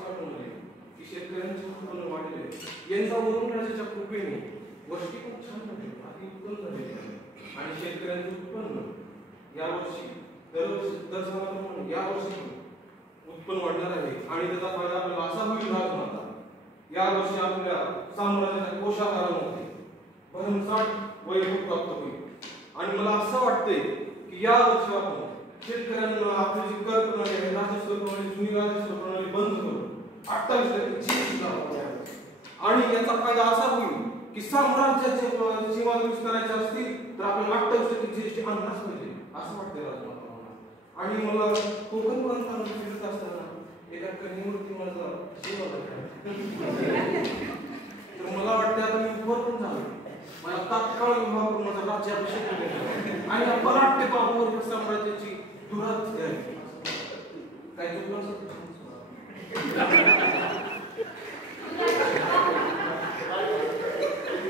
अशी वाटवली की शेतकऱ्यांचे उत्पन्न वाढले, यांचा वरून राजाच्या कृपेने गोष्टी खूप छान झाल्या, अति उत्तम झालेली आहे. आणि शेतकऱ्यांचं उत्पन्न यावर्षी दर सालाप्रमाणे यावर्षी उत्पन्न वाढणार आहे. आणि त्याचा फायदा आपल्याला असा होईल राजमाता, यावर्षी आपल्या साम्राज्याच्या कोशागारामध्ये भरमसाठ वैभव प्राप्त होईल. आणि मला असं वाटतंय की या वर्षी आपण शेतकऱ्यांना आपली जी कर प्रणाली आहे, राजस्व प्रणाली, जुनी राजस्व प्रणाली बंद करून 28% आणि याचा फायदा असा होईल की साम्राज्याचे सीमा विस्तारायचे असतील तर आपल्याला 28% जीएसटी आणलाच पाहिजे असं वाटतंय राजमाता. आणि मला कोकण प्रांतामध्ये फिरत असताना एका कन्येवरती माझा जीव आला. तर मला वाटतं आता मी उभं पण झालो, मला तात्काळ विवाह करून माझा राज्याभिषेक केला आणि बलाढ्य बाबूवर साम्राज्याची दुरात झाली. काय चुकलं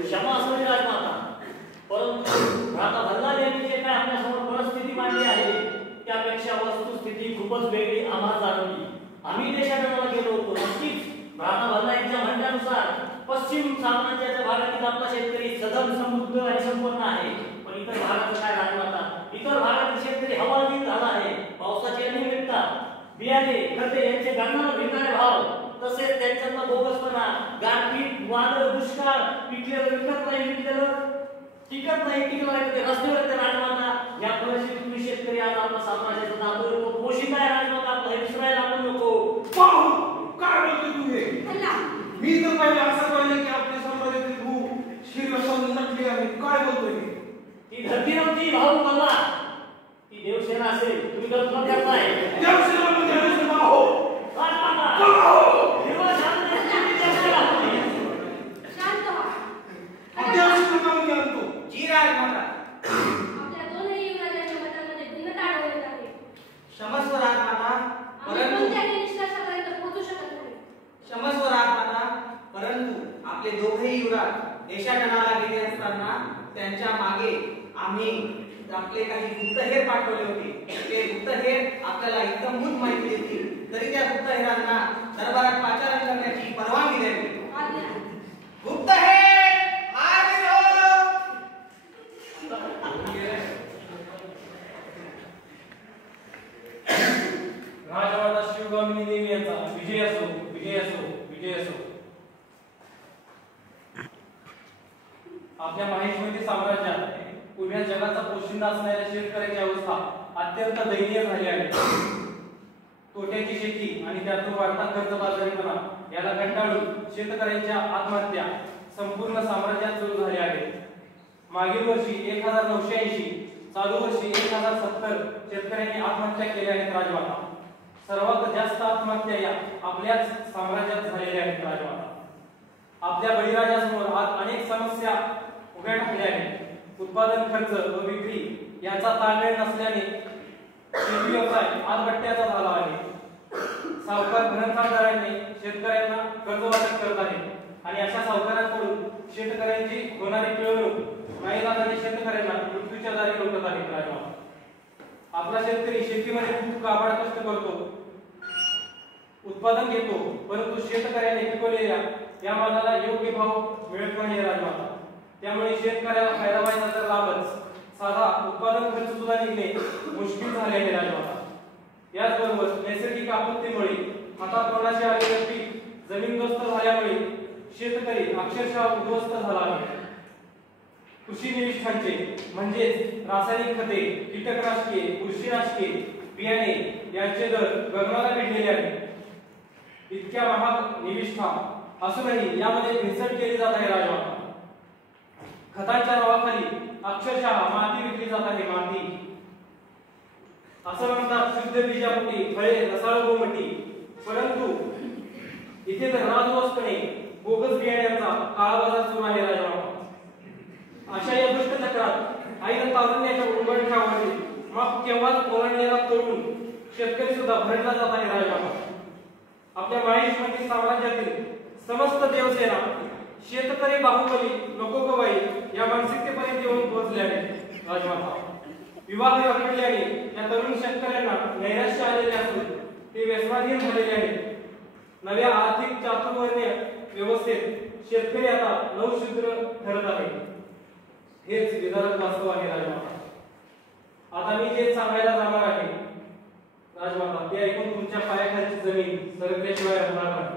क्षमा असलेली राजमाता, परंतु भ्राता भल्लाल यांनी जे काय आपल्यासमोर परिस्थिती मांडली आहे त्यापेक्षा वस्तुस्थिती खूपच वेगळी आम्हाला जाणवली. आम्ही देशाटनाला गेलो होतो, नक्कीच भ्राता भल्लाल यांच्या म्हणण्यानुसार पश्चिम साम्राज्याच्या भागातील आपला शेतकरी सदन समृद्ध आणि संपन्न आहे. पण इतर भागाचं काय राजमाता, इतर भागातील शेतकरी हवालदिल झाला आहे. पावसाची अनियमितता, बियाणे, खते यांचे गणना भिन्नारे भाव, तसेच त्यांच्यातला बोगसपणा, गारपीट, वादळ, दुष्काळ, पिकलेलं विकत नाही, विकलेलं टिकत नाही, टिकलं नाही ते रस्त्यावर ते राजमाता. या परिस्थितीत शेतकरी आज आपला साम्राज्याचा दाबोळी पोषित आहे राजमाता, आपला हे विसरायला आपण नको. काय बोलतोय तू हे? मी तर पहिले असं पाहिलं की आपल्या साम्राज्यातील भूक शिरवून नटली आहे. काय बोलतोय? ती धरती नव्हती भाऊ मला, ती देवसेना असेल. तुम्ही कल्पना करताय देवसेना म्हणजे देवसेना हो राजमाता हो देवा शांत शांत व्हा. देवसेना का म्हणजे आणतो? जी राजमाता. आपल्या दोनही युवराजांच्या मतांमध्ये भिन्नता आढळून आहे. क्षमस्व राजमाता, आम्ही कोणत्याही निष्कर्षापर्यंत पोहोचू शकत नाही. क्षमस्व राजमाता, परंतु आपले दोघेही युवराज देशाटनाला गेले असताना त्यांच्या मागे आम्ही आपले काही गुप्तहेर पाठवले होते. ते गुप्तहेर आपल्याला इत्थंभूत माहिती देतील, तरी त्या गुप्तहेरांना दरबारात पाचारण करण्याची परवानगी द्यावी. गुप्तहेर हाजीर हो. राजमाता शिवगामिनी देवी यांचा विजय असो, विजय असो, विजय असो. आपल्या माहेश्वरी साम्राज्यात उभ्या जगाचा पोशिंदा असणाऱ्या शेतकऱ्याची अवस्था अत्यंत दयनीय झाली आहे. तोट्याची शेती आणि त्यातून वाढता कर्जबाजारीपणा याला कंटाळून शेतकऱ्यांच्या आत्महत्या संपूर्ण साम्राज्यात सुरू झाल्या आहेत. मागील वर्षी 1980, चालू वर्षी 1070 शेतकऱ्यांनी आत्महत्या केल्या आहेत राजमाता. सर्वात जास्त आत्महत्या या आपल्याच साम्राज्यात झालेल्या आहेत राजमाता. आपल्या बळीराजासमोर आज अनेक समस्या उभ्या ठाकल्या आहेत. उत्पादन खर्च व विक्री यांचा ताळमेळ नसल्याने शेती व्यवसाय आजबट्ट्याचा झाला आहे. सावकार घनसाळदारांनी शेतकऱ्यांना कर्ज वाटप करत आहेत आणि अशा सावकारांकडून शेतकऱ्यांची होणारी पिळवणूक नाईलाजाने शेतकऱ्यांना मृत्यूच्या दारी लोटत आहेत राजमाता. आपला शेतकरी शेतीमध्ये खूप काबाड कष्ट करतो, उत्पादन घेतो, परंतु शेतकऱ्याने पिकवलेल्या या मालाला योग्य भाव मिळत नाही राजमाता. त्यामुळे शेतकऱ्याला फायदा व्हायचा तर लाभच, साधा उत्पादन खर्च सुद्धा निघणे मुश्किल झाले आहे राजमाता. याचबरोबर नैसर्गिक आपत्तीमुळे हातातोंडाशी आलेले पीक जमीनदोस्त झाल्यामुळे शेतकरी अक्षरशः उद्ध्वस्त झाला आहे. कृषी निविष्ठांचे म्हणजेच रासायनिक खते, कीटकनाशके, बुरशीनाशके, बियाणे यांचे दर गगनाला भिडलेले आहेत. इतक्या महाग निविष्ठा असूनही यामध्ये भेसळ केली जात आहे राजमाता. खतांच्या नावाखाली अक्षरशः माती विकली जात आहे. माती असं म्हणतात शुद्ध बीजापोटी फळे रसाळ गोमटी, परंतु इथे तर राजरोसपणे बोगस बियाण्यांचा काळाबाजार सुरू आहे राजमाता. अशा या दुष्ट चक्रात आईनं तारुण्याच्या उंबरठ्यावरील मग केव्हाच ओलांडलेला तरुण शेतकरी सुद्धा भरडला जात आहे राजमाता. आपल्या माहेश्वरी साम्राज्यातील समस्त देवसेना शेतकरी बाहुबली नको गवाई या मानसिकतेपर्यंत येऊन पोहोचले आहेत राजमाता. विवाह रखडल्याने या तरुण शेतकऱ्यांना नैराश्य आलेले असून ते व्यसनाधीन झालेले आहेत. नव्या आर्थिक चातुर्वर्ण्य व्यवस्थेत शेतकरी आता नवशूद्र ठरत आहे. हेच विदारक वास्तव आहे राजमाता. आता मी जे सांगायला जाणार आहे राजमाता, ते ऐकून तुमच्या पायाखालची जमीन सरकल्याशिवाय राहणार नाही.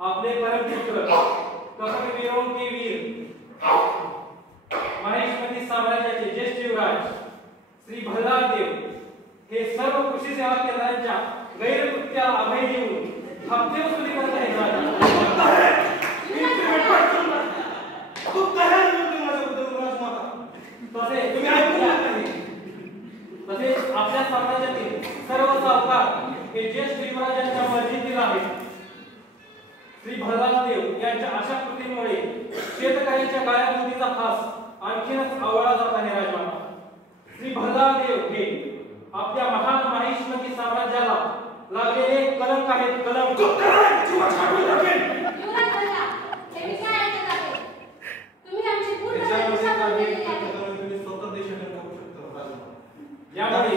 आपले परमपुत्र कपट मिरवणुकी वीर महेशमती साम्राज्याचे ज्येष्ठ युवराज श्री भल्लादेव हे सर्व कृषी सेवा केंद्रांच्या गैरकृत्याला अभय देऊन हप्ते वसुली करत आहेत. तसेच आपल्या साम्राज्यातील सर्व सावकार हे ज्येष्ठ युवराजांच्या मर्जीतील आहेत. श्री भल्लादेव यांच्या अशा कृतीमुळे शेतकऱ्यांच्या गायाभोवतीचा फास आणखीनच आवळला जात आहे राजमाता. श्री भल्लादेव हे आपल्या महान माहिष्मती साम्राज्याला लागलेले कलंक आहेत. कलंक. युवराज भल्ला, हे मी काय ऐकत आहे? तुम्ही आमची पूर्ण दिशाभूल केलेली आहे. यामध्ये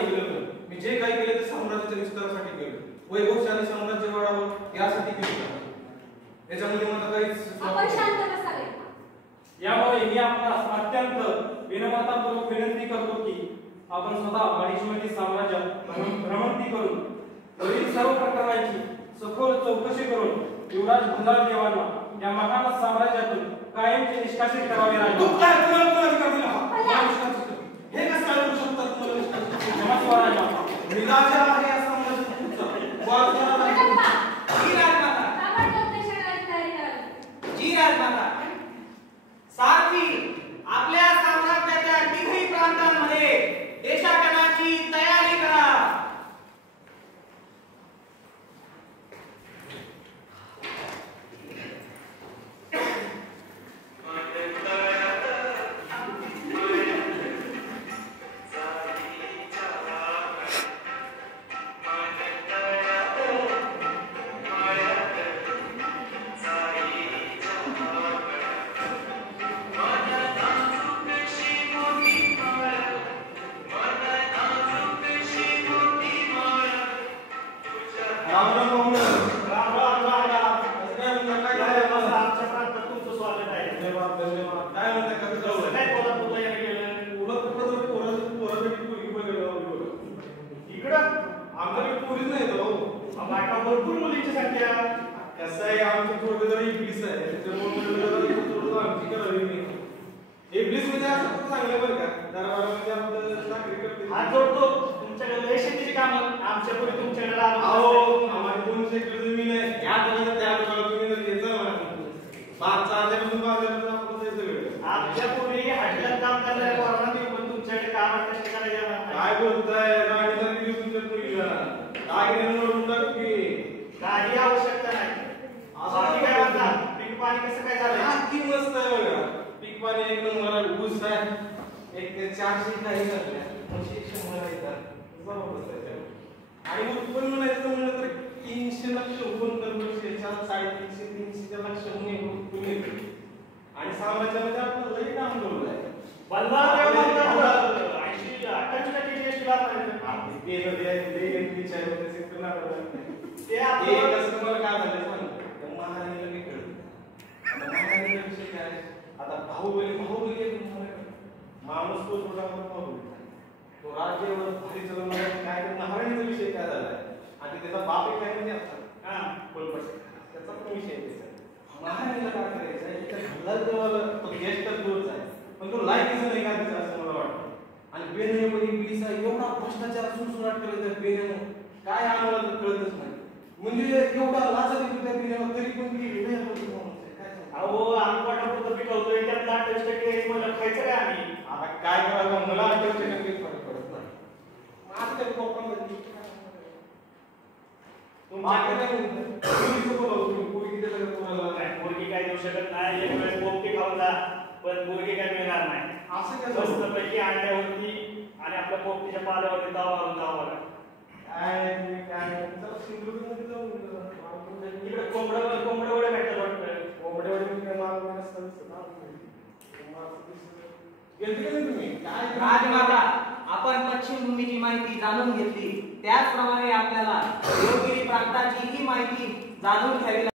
मी जे काही केले ते साम्राज्याच्या विस्तारासाठी केले, वैभवशाली साम्राज्य वाढावं यासाठी केले. याच्यामध्ये मला काहीच आपण शांत बसावे. यामुळे मी आपणास अत्यंत विनम्रतापूर्वक विनंती करतो की आपण स्वतः माहिष्मती साम्राज्यात भ्रमंती करून वरील सर्व प्रकरणांची सखोल चौकशी करून युवराज भल्लादेवांना या महान साम्राज्यातून कायमचे निष्कासित करावे लागेल. हे कसं काय करू शकतात? नमस्कार राजमाता. राजा आहे या साम्राज्याचा वाद करणारा आहे. बडप्पा, जी राजमाता. ताबडतोब देशाला तयारी करावी. जी राजमाता. सारथी, आपल्या साम्राज्याच्या तिन्ही प्रांतांमध्ये देशाटनाची तयारी करा. आणि उत्पन्न म्हणायचं म्हणलं तर 300 लक्ष उत्पन्न दरवर्षी, 350-300 लक्ष उत्पन्न येते. आणि साम्राज्यामध्ये आपलं लई काम ठेवलं आहे. आता बाहुबली माणूस तो थोडा तो राज्यावर भारी चलन काय तर महाराणीचा विषय काय झालाय आणि त्याचा बाप एक काय म्हणजे त्याचा पण विषय महाराणीला काय करायचं तो ज्येष्ठ दूरच आहे पण तो लायकीचा नाही काय असं मला वाटतं. आणि बेनपणी पिढीचा एवढा भ्रष्टाचार सुसुराट केला त्या बेनेनं काय आम्हाला तर कळतच नाही. म्हणजे एवढा लाचा देतो त्या बेनेला तरी पण अहो आम्ही पोटापुरतं पिकवतोय त्यात 8% मला खायचं काय आम्ही? आता काय करायचं मला 8% फरक पडत नाही. आज त्या कोकणामध्ये मुलगी काय देऊ शकत नाही. एक वेळेस पोपटी खाऊन जा पण मुलगी काय मिळणार नाही. असं कसं मस्तपैकी अंड्यावरती आणि आपल्या पोपटीच्या पाल्यावरती ताव घालून जावं लागेल. इकडे कोंबडं वडे भेटतात वाटतं. राजमाता, आपण पश्चिम भूमीची माहिती जाणून घेतली त्याचप्रमाणे आपल्याला योग्य प्रांताचीही माहिती जाणून घ्यावी लागेल.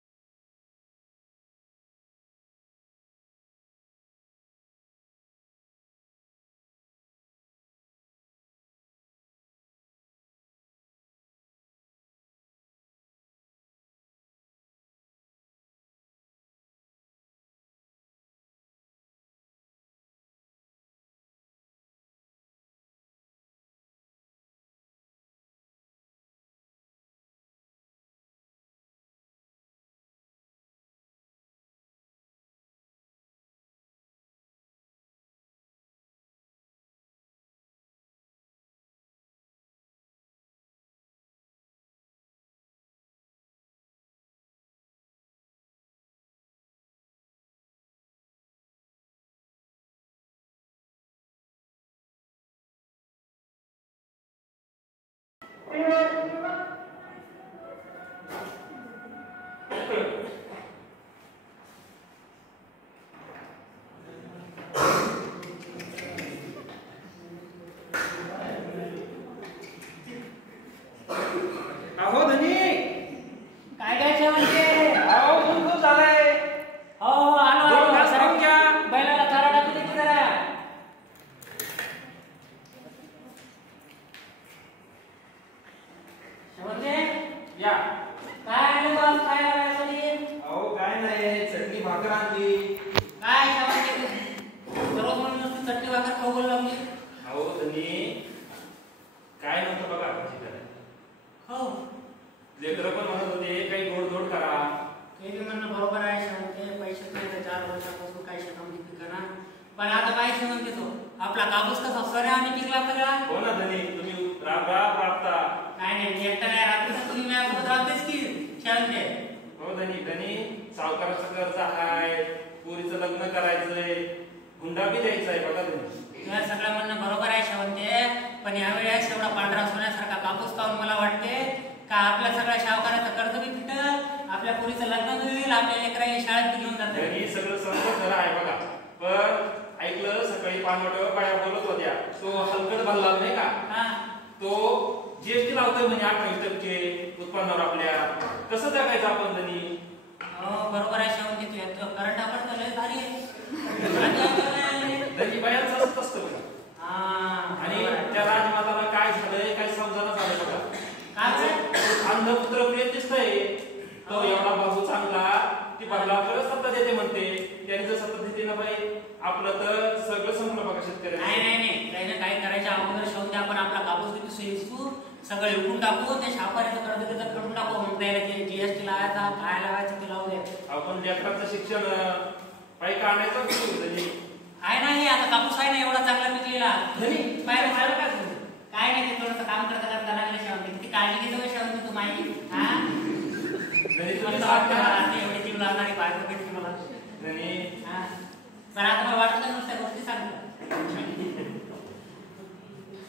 अहो धनी, काय काय शेवंते? अहो दूध खूप झालंय. हो आलो दोन आलो. घास खाऊन घ्या. बैलाला चारा टाकू दे की जरा. शेवंते, या. काय आणलं बा खायला माझ्यासाठी? अहो काय नाही, चटणी भाकर आणली. काय शेवंते? सर्व म्हणून नुसती चटणी भाकर खाऊ बोलू लागली. अहो धनी, काय नव्हतं बघा भाजी करायला. हो लेकरं पण म्हणत होते काही गोडधोड करा. ते बी म्हणणं बरोबर आहे शेवंते. पैसे नाही 4 वर्षापासून काही शेतामध्ये पिकना. पण आता काय शेवंते तो आपला कापूस कसा सऱ्या आणि पिकला सगळा. हो ना धनी, तुम्ही राबता. नाही नाही मी एकटा नाही राहत ना, तुम्ही माझ्यासोबत राहतेच की शेवंते. हो धनी, सावकाराचं कर्ज आहे, पोरीचं लग्न करायचंय, हुंडा बी द्यायचा आहे बघा धनी. तुला सगळं म्हणणं बरोबर आहे शेवंते. पण यावेळेस एवढा पांढरा सोन्यासारखा कापूस पाहून मला वाटते का आपल्या सगळ्या शावकाराचं कर्ज बी फिटल, आपल्या पोरीचं लग्न बी होईल, आपल्या लेकराला शाळेत बी घेऊन जातात. धनी सगळं समजत खरं आहे बघा. पण ऐकलं सकाळी पानवट्यावर बाया बोलत होत्या, तो हलकट भरला नाही का, हा तो जीएसटी लावतोय म्हणजे 28% उत्पन्नावर आपल्या. कसं जगायचं आपण धनी? हो बरोबर आहे शेवंते. तू येतो करंट आपण लय भारी आहे. धनी बायांचं असंच असतं बघा. आणि त्या राजमाताला काय झालंय, काय समजायला झालंय बघा. अंधपुत्र प्रिय दिसतंय. तो एवढा बाबू चांगला, ती बदला परत सत्ता देते म्हणते. त्याने जर सत्ता देते ना बाई, आपलं तर सगळं संपलं बघा शेतकऱ्याचं. नाही त्याने काय करायच्या अगोदर शेवंते आपण आपला कापूस किती सोयीसू सगळं विकून टाकू, ते शापाऱ्याचं कर्ज त्याचं करून टाकू. म्हणता येईल जीएसटी लावायचा, काय लावायचं ते लावू द्या. आपण लेकराचं शिक्षण पायका आणायचं आहे नाही आता कापूस आहे ना एवढा चांगला पिकलेला. धनी, पाहिलं काय झालं? काय नाही ते थोडंसं काम करता करता लागलं शेवंते. किती काळजी घेतो शेवंते तू माहिती. हा एवढी जीव लागणारी बायको भेटली मला. हा पण आता मला वाटत नाही नुसत्या गोष्टी सांगतो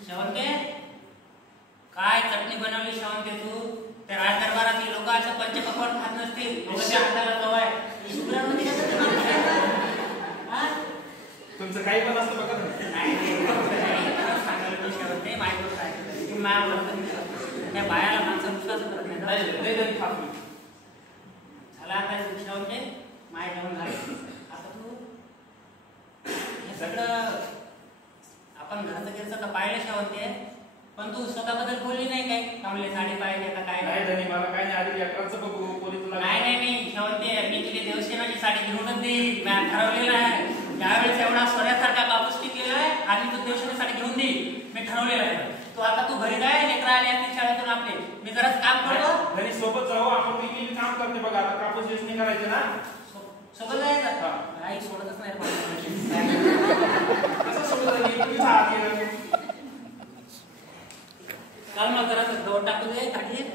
शेवंते. काय चटणी बनवली शेवंते तू? त्या राजदरबारातली लोक असं पंचपक्वान्न खात नसतील. लोकांच्या हाताला चव आहे. तुमचं काही पण असतं बघा. सांगायला माहिती गोष्ट आहे. त्या बायाला माणसं विश्वास करत नाही. झाला आता शेवंते माय जेवण झालं. आता तू हे सगळं आपण घरचं गिरचं तर पाहिलं शेवंते, पण तू स्वतःबद्दल बोलली नाही काय? चांगली साडी पाहिजे का काय? नाही धनी, मला काय नाही आधी लेकराचं बघू, पोरीचं लग्न. नाही शेवंते मी तुला देवसेनाची साडी घेऊनच देईल. मी ठरवलेलं आहे त्यावेळेस एवढा सोन्यासारखा कापूस पिकलेला आहे आणि तू देवसेना साडी घेऊन देईल. मी ठरवलेलं आहे. तू घरी जाय, लेकरं आले असतील शाळेतून आपले, मी जराच काम करतो. घरी सोबत जाऊ आपण. मी काम करते बघा. आता कापूस वेचणी करायचे ना, सोबत जायचं. आई सोडतच नाही कसं सोबत तुम्हीच आहात गेलं. काल मला जरा गवत टाकू दे काढी.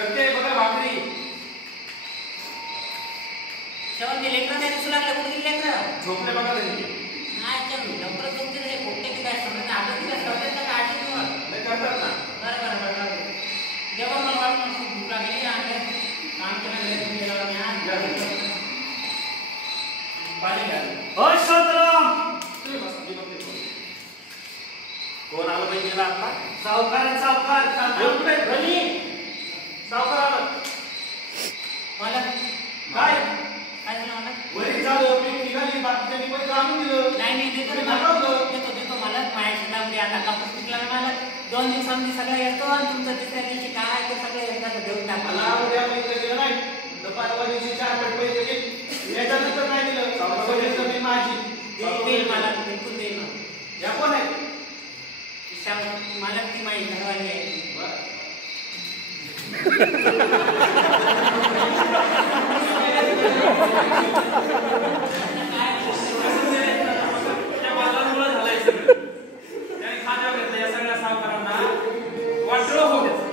करते बघा भाकरी. शेवटचे लेकरं नाही दिसू लागले. कुठे गेली लेकरं? झोपले बघा तरी. नाही चल लवकर झोपते रे. पोट्टे की काय समजत आता दिवस करतात का आठ दिवस नाही करतात ना. बरं जेव्हा मला वाटलं भूक लागली आणि काम केलं गेला मी आज पाणी घ्या. होय शांताराम. तुम्ही बसा, मी बघते कोण. कोण आलं पाहिजे ना आता? सावकार कुठे घरी सावकार आलं. मला काय काय झालं मला वरी झालं पीक निघाली बाकीच्यांनी पण काढून दिलं. नाही देतो ना मला देतो मला माझ्या शेतामध्ये आता कापूस पिकला मला 2 दिवसांनी सगळं येतो आणि तुमचं तिसऱ्या दिवशी काय ते सगळं एकदा देऊन मला टाका. उद्या पैसे दिलं नाही. दुपारच्या दिवशी 4 पट पैसे घेतले. याच्यानंतर नाही दिलं. सावकाराची जमीन माझी. देईल मला बिलकुल देईल ना. या कोण आहे? मला ती माझी घरवाली आहे. त्या बाजारामुळे झालंय सगळं. त्याने खांद्यावर घेतलं या सगळ्या सावकारांना वाटलं हो द्यायचं.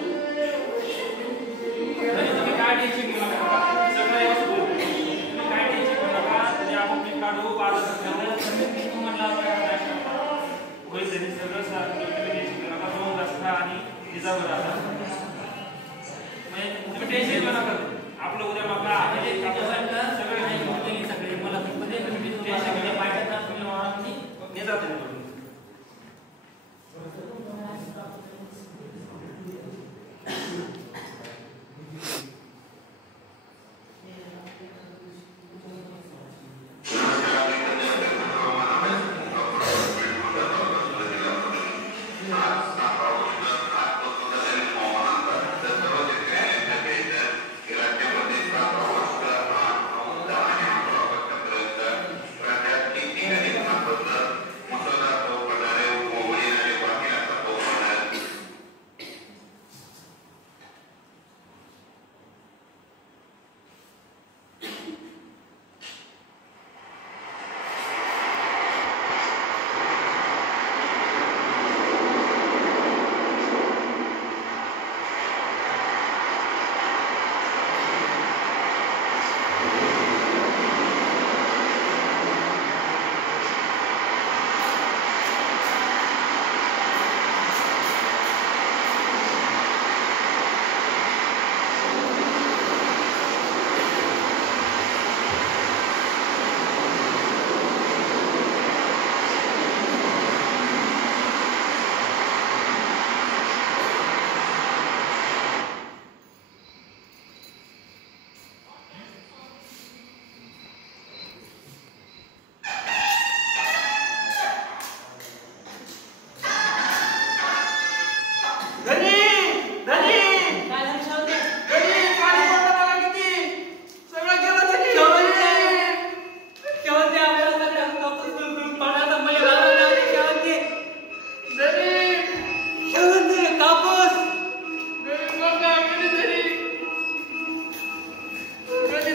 तरी तुम्ही काय टेन्शन घेऊ नका. सगळं व्यवस्थित होईल. तुम्ही काय टेन्शन घेऊ नका. तरी आपण पीक काढू बाजारात ठेवू. होईल तरी सगळं तुम्ही टेन्शन घेऊ नका. 2 रस्ता आणि जिजावर राहता. तुम्ही टेन्शन घेऊ नका. आपलं उद्या मका आहे सगळे नाही घेतलेली सगळे मला मध्ये टेन्शन घेऊन पाठवतात तुम्ही वाहनांनी हे जाते.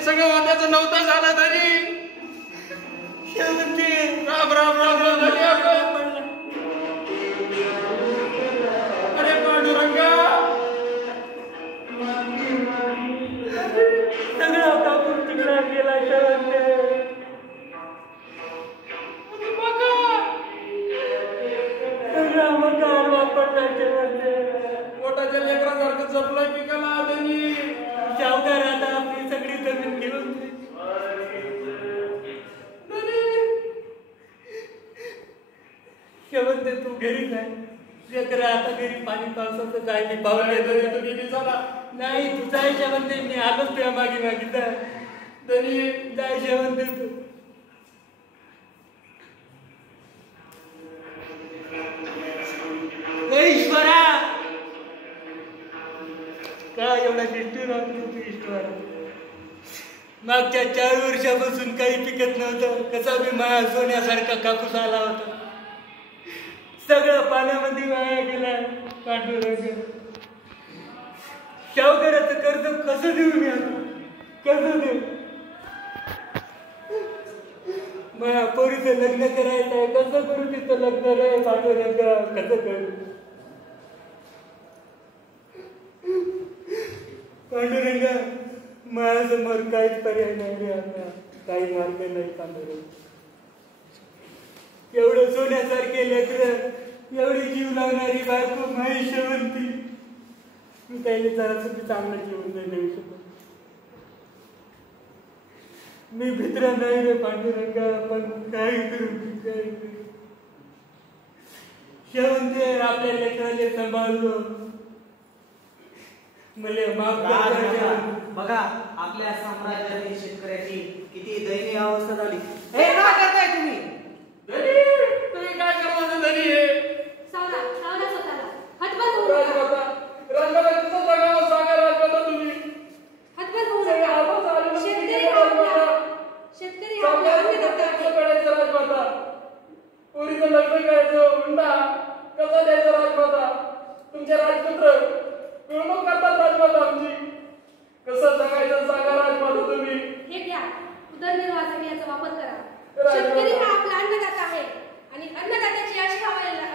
सगळं वाद्याचं नव्हता झाला तरी राम राम राम राम धनी आपण. अरे पांडुरंगा सगळा कापूस तिकडा गेला सगळा मकार वापरला पोटाच्या लेकरासारखं जपलंय पिकाला धनी. सावकार आता आपली सगळी जमीन घेऊन शेवंत तू घरी काय लेकरं आता घरी पाणी पावसाचं काय मी पावलं झाला नाही तू जाय शेवंत मी आलोच तुझ्या मागे मागे तरी जाय शेवंत तू ईश्वरा का एवढा निष्ठूर राहतो तू ईश्वरा. मागच्या 4 वर्षापासून काही पिकत नव्हतं. कसा बी माया सोन्यासारखा कापूस आला होता. सगळं पाण्यामध्ये वाया गेला. पांडुरंग सावकाराचं कर्ज कसं देऊ मी आता कसं देऊ. माझ्या पोरीचं लग्न करायचं आहे कसं करू तिचं लग्न रे पांडुरंग कसं करू. पांडुरंगा, माझ्यासमोर काहीच पर्याय नाही रे आता. काही मार्ग नाही पांडुरंग. एवढं सोन्यासारखे लेकरं, एवढी जीव लावणारी बायको महिषवंती, मी त्याला जरा सुद्धा चांगलं जीवन नाही देऊ शकत. मी भित्रा नाही रे पांडुरंगा, पण काय करू काय करू. शेवंते आपल्या लेकराले सांभाळलो, मला माफ करा. बघा आपल्या साम्राज्यातील शेतकऱ्याची किती दयनीय अवस्था झाली. हे काय करताय तुम्ही? तुम्ही काय करता धनी हे? सावरा स्वतःला हतबल होऊ नका. राजमाता जगावं सांगा राजमाता तुम्ही. हतबल होऊ नका. शेतकरी हा आपला अन्नदाता आहे. राजमाता पोरीचं लग्न करायचं हुंडा कसा द्यायचा राजमाता? तुमचे राजपुत्र पिळवणूक करतात राजमाता आमची. कसं जगायचं सांगा राजमाता तुम्ही. हे घ्या, उदरनिर्वाहासाठी याचा वापर करा. शेतकरी हा आपला अन्नदाता आहे आणि अन्नदात्याची अशी अवहेलना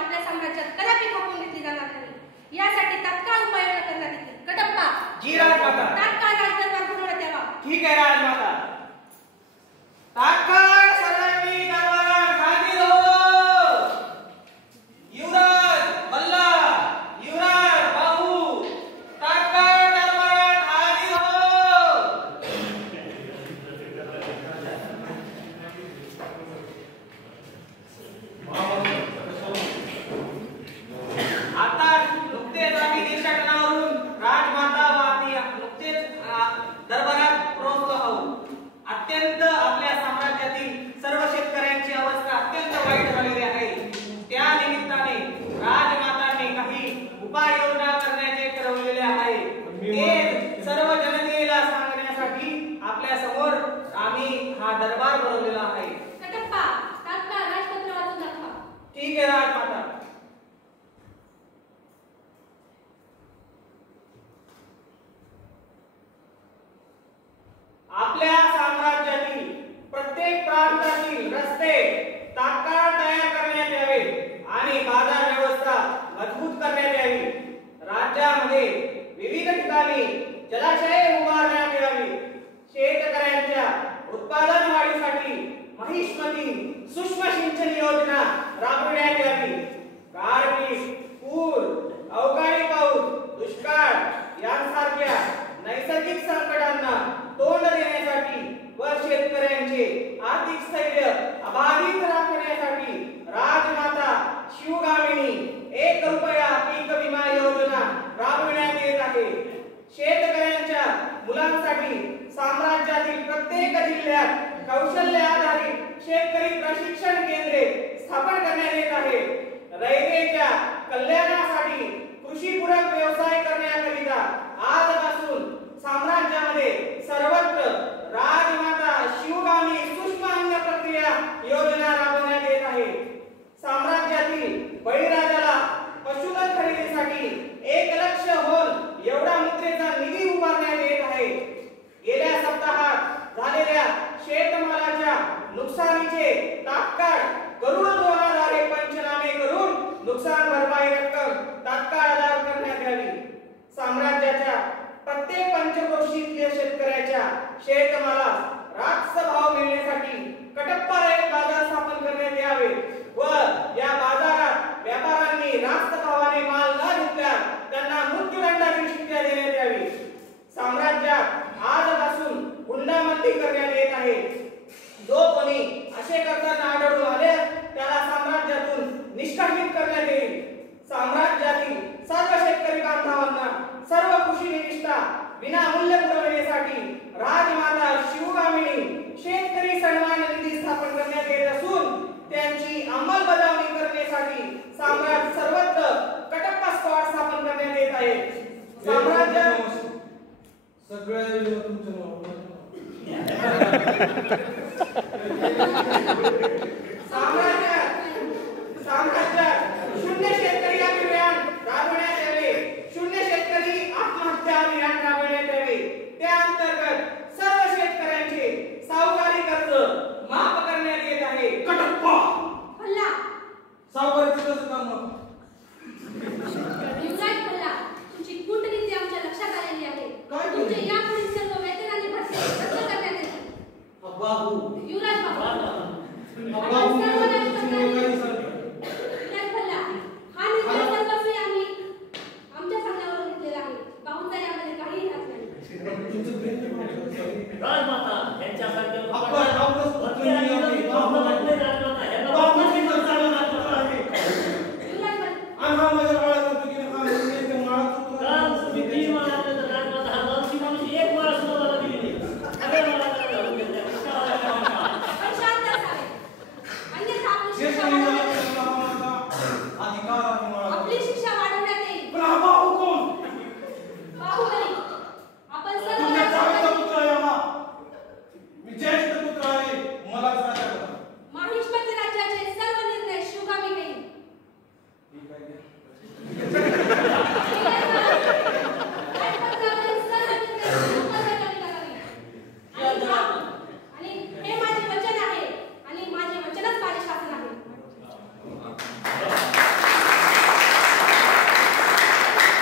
आपल्या साम्राज्यात कदापि खपून घेतली जाणार नाही. यासाठी तात्काळ उपाययोजना करण्यात येतील. कटप्पा, जी राजमाता. तात्काळ राजदरबार बोलवण्यात यावा. ठीक आहे राजमाता. तात्काळ सर्वांनी दरबारात हाजीर हो. युवराज बल्ला, युवराज बाहू, तात्काळ दरबारात हाजीर हो. आता नुकतेच आम्ही देशाटनावरून राजमाता व आम्ही नुकतेच दरबारात पोहोचलो आहोत. अत्यंत आपल्या साम्राज्यातील सर्व शेतकऱ्यांची अवस्था अत्यंत वाईट झालेली आहे. त्या निमित्ताने राजमातांनी काही उपाययोजना करण्याचे ठरवलेले आहे. ते सर्व जनतेला सांगण्यासाठी आपल्या समोर आम्ही हा दरबार भरवलेला आहे. कटप्पा, तात्काळ राजपत्र वाचून दाखवा. ठीक आहे राजमाता. आपल्या साम्राज्यातील प्रत्येक प्रांतातील रस्ते तात्काळ तयार करण्यात यावे आणि बाजार व्यवस्था मजबूत करण्यात यावी. राज्यामध्ये विविध ठिकाणी जलाशये उभारण्यात यावी. शेतकऱ्यांच्या उत्पादन वाढीसाठी महिष्मती सूक्ष्म सिंचन योजना राबविण्यात यावी. गारपीट, पूर, अवकाळी पाऊस, दुष्काळ यांसारख्या नैसर्गिक संकटांना तोंड देण्यासाठी व शेतकऱ्यांचे आर्थिक स्थैर्य अबाधित राखण्यासाठी राजमाता शिवगामिनी 1 रुपया पीक विमा योजना राबविण्यात येत आहे. शेतकऱ्यांच्या मुलांसाठी साम्राज्यातील प्रत्येक जिल्ह्यात कौशल्य आधारित शेतकरी प्रशिक्षण केंद्रे स्थापन करण्यात येत आहे. रयतेच्या कल्याणासाठी कृषीपूरक व्यवसाय करण्याकरिता आजपासून साम्राज्यामध्ये सर्वत्र राजमाता शिवगामी सूक्ष्म अन्न प्रक्रिया योजना राबवण्यात येत आहे. साम्राज्यातील बळीराजाला पशुधन खरेदीसाठी 1 लक्ष होल एवढा मुद्रेचा निधी उभारण्यात येत आहे. गेल्या सप्ताहात झालेल्या शेतमालाच्या नुकसानीचे तात्काळ गरुडध्वजाद्वारे पंचनामे करून नुकसान भरपाई रक्कम तात्काळ अदा करण्यात यावी. साम्राज्याच्या प्रत्येक पंचक्रोशीतल्या शेतकऱ्याच्या शेतमालास रास्त भाव मिळण्यासाठी कटप्पा रयत बाजार स्थापन करण्यात यावे व या बाजारात व्यापाऱ्यांनी रास्त भावाने माल न घेतल्यास त्यांना मृत्यूदंडाची शिक्षा देण्यात यावी. साम्राज्यात आजपासून हुंडाबंदी करण्यात येत आहे. जो कोणी असे करताना आढळून आले त्याला साम्राज्यातून निष्कासित करण्यात येईल. साम्राज्यातील सर्व शेतकरी बांधवांना सर्व कृषी निविष्ठा विनामूल्य पुरवण्यासाठी राजमाता शिवगामिनी शेतकरी सन्मान निधी स्थापन करण्यात येत असून त्यांची अंमलबजावणी करण्यासाठी साम्राज्य सर्वत्र कटप्पा स्क्वॉड स्थापन करण्यात येत आहे. साम्राज्यात सगळ्या तुमचं नाव साम्राज्यात शून्य शेतकरी अभियान राबवण्यात यावे. शून्य शेतकरी आत्महत्या अभियान राबवण्यात यावे. त्या अंतर्गत सर्व शेतकऱ्यांचे सावकारी कर्ज माफ करण्यात येत आहे. कटप्पा भल्ला, सावकारीचं कसं काम मग? युवराज भल्ला, तुमची कूटनीती आमच्या लक्षात आलेली आहे. तुमचं प्रेम राजमाता यांच्यासारख्या आपण